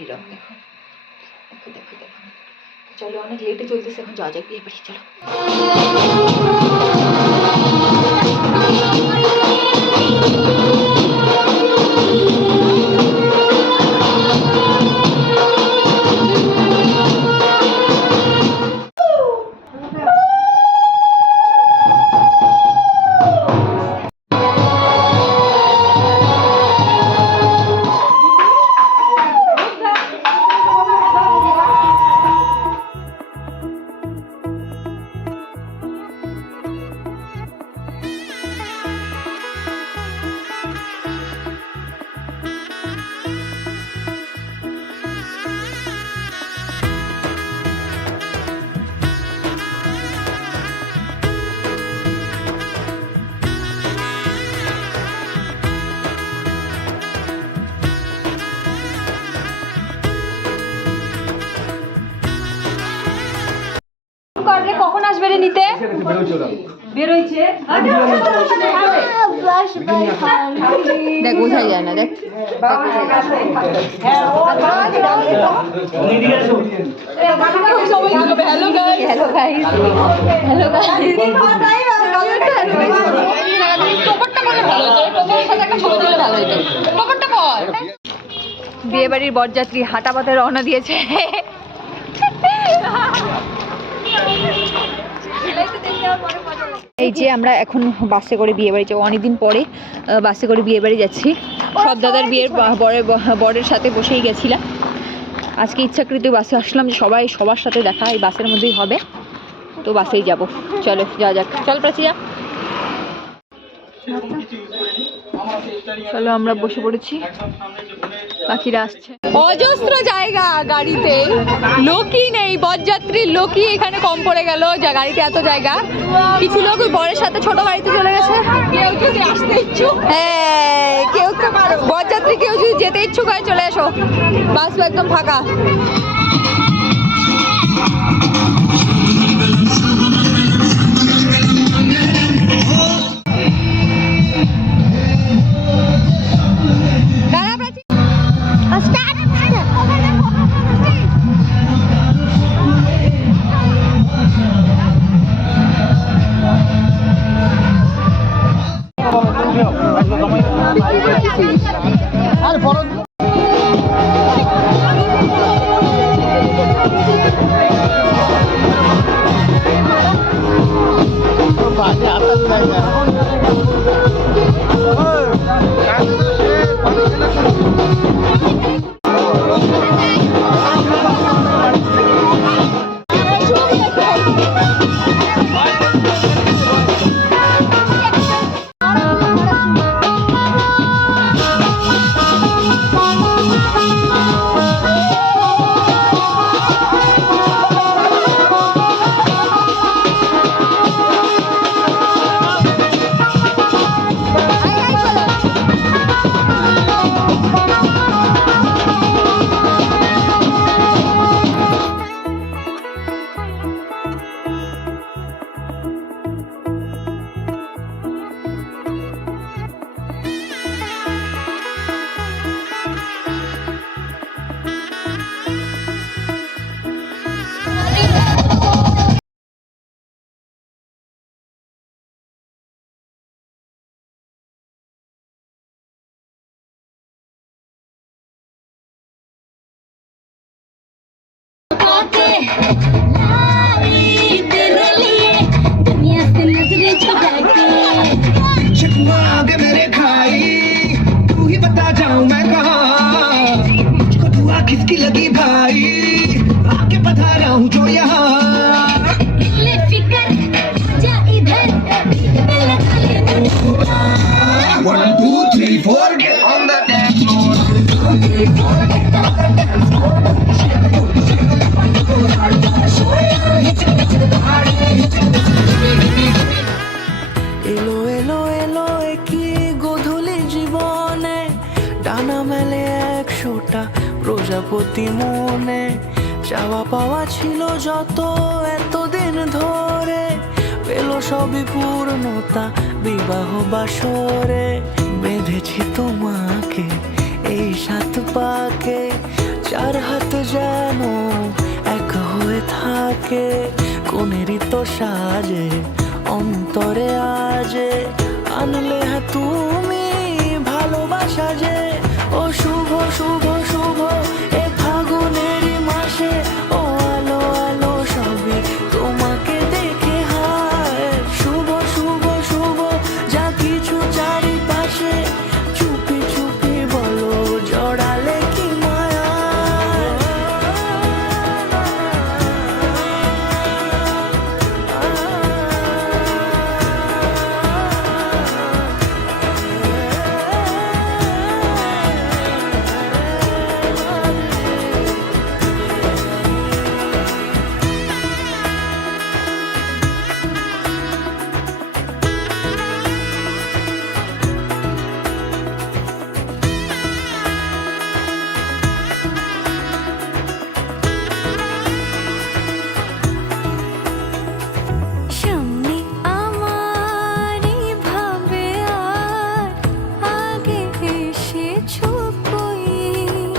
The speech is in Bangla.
নিলাম। দেখো দেখো দেখো দেখো, চলো অনেক লেটে চলতেছে, এখন যাওয়া যাক বিয়ে বাড়ি, চলো। কখন আসবে রে নিতে? বেরোইছে। দেখ বোঝা যায় না, দেখ। Hello guys, hello guys, hello guys. টোপরটা করলে ভালো হতো, টোপরের সাথে একটা ছবি তুললে ভালো হতো। টোপরটা কর। বিয়ে বাড়ির বরযাত্রী হাঁটা পথে রওনা দিয়েছে। এই যে আমরা এখন বাসে করে বিয়ে বাড়ি যাবো, অনেকদিন পরে বাসে করে বিয়ে বাড়ি যাচ্ছি। সব দাদার বিয়ের বরের সাথে বসেই গেছিলাম, আজকে ইচ্ছাকৃত বাসে আসলাম যে সবাই সবার সাথে দেখা এই বাসের মধ্যেই হবে, তো বাসেই যাব। চলো যাওয়া যাক, চল প্রাচী যা। চলো আমরা বসে পড়েছি, বাকিরা আসছে। অজস্র জায়গা গাড়িতে, লোকই নেই, বরযাত্রীর লোকই এখানে কম পড়ে গেল, যা গাড়িতে এত জায়গা। কিছু লোক ওই বরের সাথে ছোট গাড়িতে চলে গেছে, কেউ যদি আসতে ইচ্ছুক, হ্যাঁ কেউ বরযাত্রী কেউ যদি যেতে ইচ্ছুক হয় চলে এসো, বাস একদম ফাঁকা। किसकी लगी भाई, आके बता रहा हूँ जो यहाँ। One, two, three, four, get on the dance floor. এলো এলো এলো কি গোধূলি জীবনে, ডানা মেলে 100টা প্রজাপতি মনে। চাওয়া পাওয়া ছিল যত এতদিন ধরে, পেল সবই পূর্ণতা বিবাহ বাসরে। বেঁধেছি তোমাকে এই 7 পাকে, চার হাত যেন এক হয়ে থাকে, কোনেরই তো সাজে অন্তরে আজে আনলে তুমি ভালোবাসা যে